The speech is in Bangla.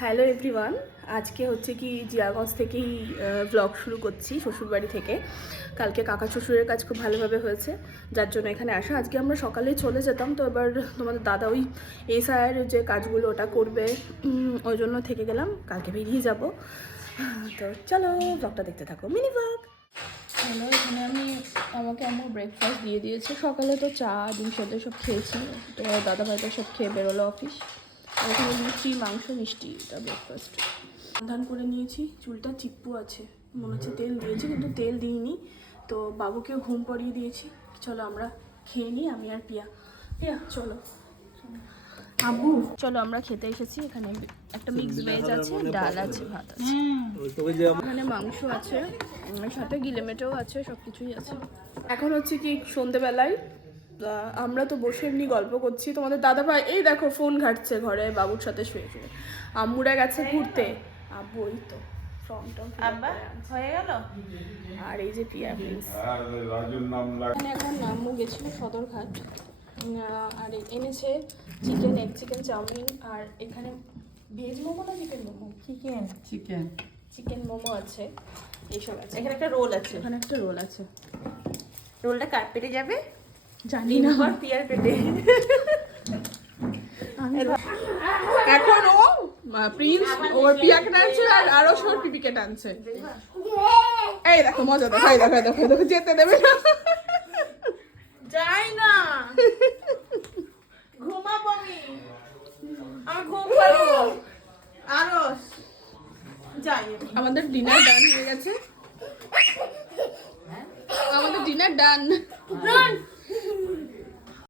হ্যালো এভরিওয়ান, আজকে হচ্ছে কি জিয়াগঞ্জ থেকেই ব্লগ শুরু করছি শ্বশুরবাড়ি থেকে। কালকে কাকা শ্বশুরের কাজ খুব ভালোভাবে হয়েছে, যার জন্য এখানে আসা। আজকে আমরা সকালে চলে যেতাম, তো এবার তোমাদের দাদা ওই এসআইয়ের যে কাজগুলো ওটা করবে, ওই জন্য থেকে গেলাম। কালকে বেরিয়ে যাব। তো চলো ব্লগটা দেখতে থাকো, মিনি ব্লগ। হ্যালো, এখানে আমাকে আমার ব্রেকফাস্ট দিয়ে দিয়েছে। সকালে তো চা ডিম সেদ্ধ সব খেয়েছি, তো দাদা ভাই তো সব খেয়ে বেরোলো অফিস। এখানে লুচি মাংস মিষ্টি, এটা ব্রেকফাস্ট। সন্ধান করে নিয়েছি, চুলটা চিপ্পু আছে, মনে হচ্ছে তেল দিয়েছি কিন্তু তেল দিইনি। তো বাবুকেও ঘুম পাড়িয়ে দিয়েছি। চলো আমরা খেয়ে নিই, আমি আর পিয়া। পিয়া চলো। আব্বু চলো, আমরা খেতে এসেছি। এখানে একটা মিক্স ভেজ আছে, ডাল আছে, ভাত আছে, এখানে মাংস আছে, সাথে গিলেমেটেও আছে, সব কিছুই আছে। এখন হচ্ছে কি সন্ধেবেলায় আমরা তো বসে এমনি গল্প করছি। তোমাদের দাদা ভাই এই দেখো ফোন ঘাটছে ঘরে বাবুর সাথে শুয়ে শুয়ে। আম্মুরা গেছে ঘুরতে, আব্বু ওই তো হয়ে গেল। আর এই যে পিয়া এখন আম্মু গেছিল সদরঘাট, আর এনেছে চিকেন, এগ চিকেন চাউমিন, আর এখানে ভেজ মোমো না চিকেন মোমো, চিকেন মোমো আছে, এইসব আছে। এখানে একটা রোল আছে, এখানে একটা রোল আছে। রোলটা কার পেটে যাবে জানি না, পিয়ার পেটে। এখন ও প্রিন্স ওর পিয়াকে টানছে আর আরো সর পিপিকে টানছে। এই দেখো মজা, দেখো এই দেখো দেখো দেখো, যেতে দেবে না, যাই না, ঘুমাবো আমি ঘুম পাবো। আরো যাই। আমাদের ডিনার ডান হয়ে গেছে, আমাদের ডিনার ডান।